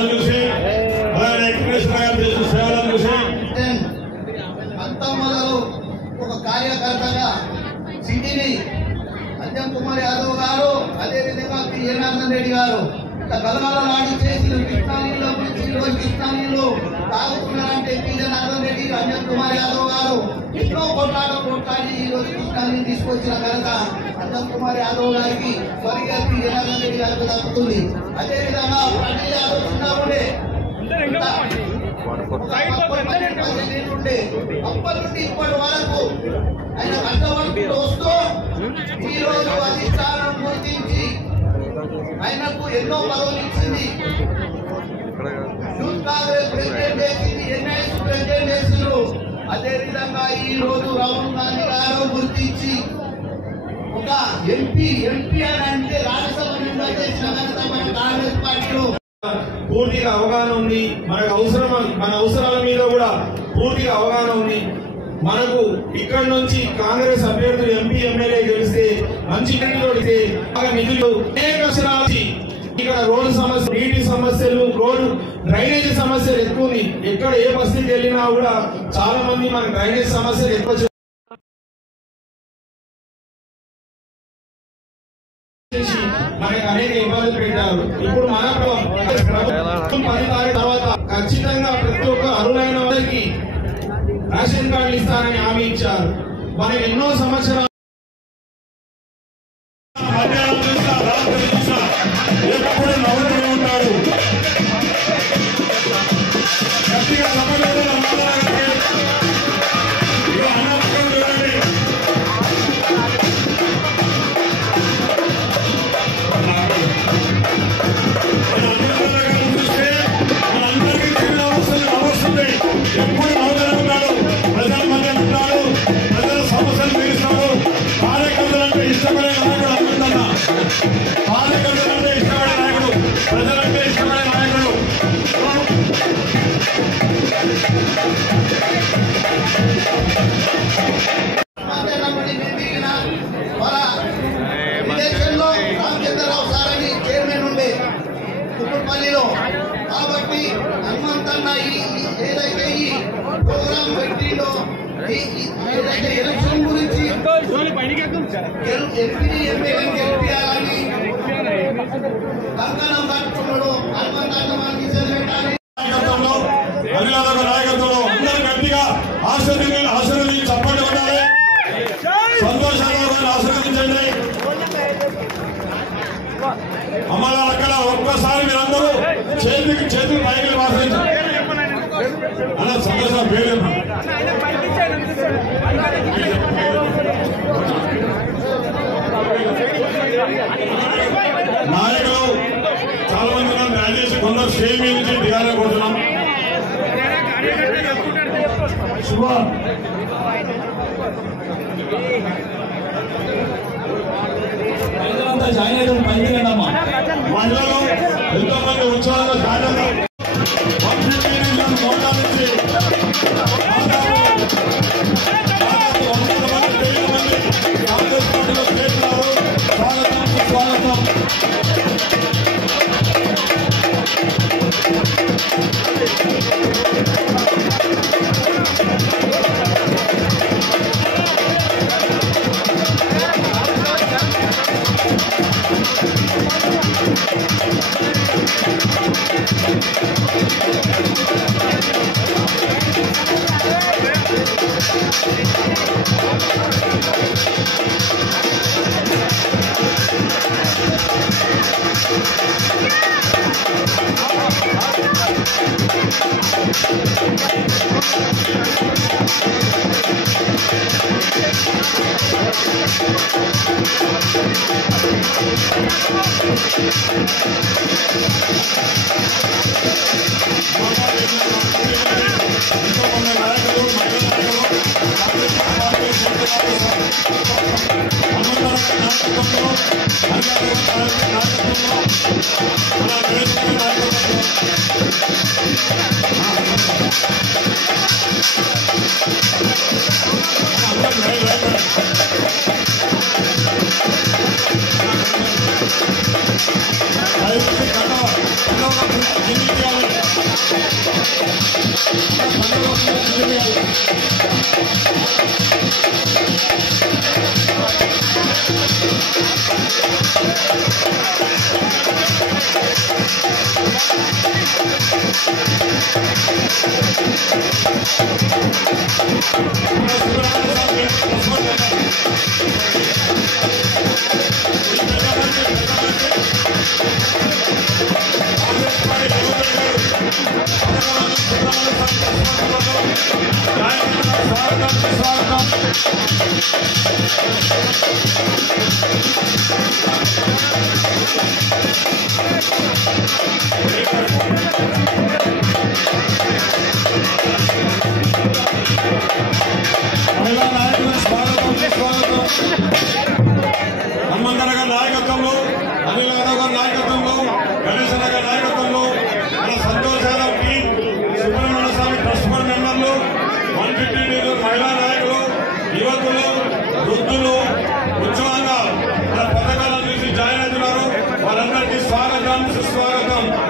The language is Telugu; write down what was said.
సేవలను చూసి అలాగే వెంకటేశ్వర గారు చేసిన సేవలను చూసి ఒక కార్యకర్తగా సిటీని అంజన్ కుమార్ యాదవ్ గారు అదేవిధంగా పి జనార్దన్ రెడ్డి గారు గలగలలాడి చేసిన కృష్ణానీలో గురించి ఈరోజు కృష్ణానీలో తాగుతున్నారంటే పి జనార్దన్ రెడ్డి అంజన్ కుమార్ యాదవ్ గారు ఎన్నో కొట్లాడి ఈరోజు కృష్ణానీని తీసుకొచ్చిన ఘనత అంజన్ కుమార్ యాదవ్ గారికి స్వర్గీయ పి జనార్దన్ రెడ్డి గారికి దక్కుతుంది. అదేవిధంగా ప్రజలు యాదవ్ చిన్నప్పుడే అప్పటి నుండి ఇప్పటి వరకు ఆయన కష్టపడుతూ వస్తూ ఈ రోజు అధిష్టానం గుర్తించి ఆయనకు ఎన్నో పదవులు ఇచ్చింది. యూత్ కాంగ్రెస్ ప్రెసిడెంట్ చేసింది, ఎన్ఐఎస్ ప్రెసిడెంట్ చేసిండ్రు. అదేవిధంగా ఈ రోజు రాహుల్ గాంధీ గారు గుర్తించి ఒక ఎంపీ అని అంటే రాజ్యసభ మెంబర్ చేసిన మన కాంగ్రెస్ పార్టీలో పూర్తిగా అవగాహన ఉంది. మన అవసరాల మీద కూడా పూర్తిగా అవగాహన ఉంది. మనకు ఇక్కడ నుంచి కాంగ్రెస్ అభ్యర్థులు ఎంపీ ఎమ్మెల్యే గెలిస్తే మంచి నిధులు ఇక్కడ రోడ్డు సమస్య, నీటి సమస్యలు, రోడ్డు డ్రైనేజ్ సమస్యలు ఎక్కువ ఉంది. ఎక్కడ ఏ బస్తీకి వెళ్ళినా కూడా చాలా మంది మన డ్రైనేజ్ సమస్యలు ఎక్కువ మనకి అనేక ఇబ్బందులు పెట్టారు. ఇప్పుడు మన ప్రభుత్వం 10 తారీఖు తర్వాత ఖచ్చితంగా ప్రతి ఒక్క అర్హులైన వారికి రేషన్ కార్డులు ఇస్తారని హామీ ఇచ్చారు. మనం ఎన్నో సంవత్సరాలు ఎప్పుడు నవ్వుతూనే ఉంటాడు. గట్టిగా ఎప్పుడు నవ్వుతూనే ఉన్నాడు. ప్రజల మధ్య ఉంటాడు, ప్రజల సమస్యలు తీరుస్తాడు. కార్యకర్తలంటే ఇష్టపడే నాయకుడు అనుకుంటున్నా. కార్యకర్తలంటే ఇష్టపడే నాయకుడు, ప్రజలంటే ఇష్టపడే నాయకుడు. రామచంద్రరావు సార్ అని చైర్మన్ ఉండే కుటుంబపల్లిలో. కాబట్టి హనుమంతన్న ఏదైతే ఈ ప్రోగ్రామ్ పెట్టిందో ఏదైతే ఎలక్షన్ గురించి ఎంపీ ఎమ్మెల్యే గెలిపించాలని కంకణం కట్టుకున్నాడు. హనుమంతన్న మనకి పెట్టాలి. నాయకత్వంలో అందరూ గట్టిగా ఆశీర్వదించి చప్పట్లు కొట్టాలి. సంతోషంగా ఆశీర్వదించండి. అమ్మలక్కడ ఒక్కసారి మీరందరూ చేతులు పైకి ఆశ్రయించండి. అలా సంతోషం పేరు నాయకులు చాలా మంది దయచేసి కొందరు స్టేజ్ మీద నుంచి దిగాలని కోరుతున్నాం. జాయిన్ అయ్యడం పనిచేయండమ్మా. మహిళలు ఎంతో మంది ఉత్సవాల్లో జాయిన్ హనుమంతన్న గారి నాయకత్వంలో, అనిల్ యాదవ్ గారి నాయకత్వంలో, గణేశ్ అన్న గారి నాయకత్వంలో, మన సంతోష్ యాదవ్ టీం, సుబ్రహ్మణ్య స్వామి ట్రస్ట్ బోర్డు మెంబర్లు, 150 మహిళా నాయకులు, యువకులు, వృద్ధులు ఉత్సవంగా మన పథకాలను చూసి జాయిన్ అవుతున్నారు. వారందరికీ స్వాగతం, సుస్వాగతం.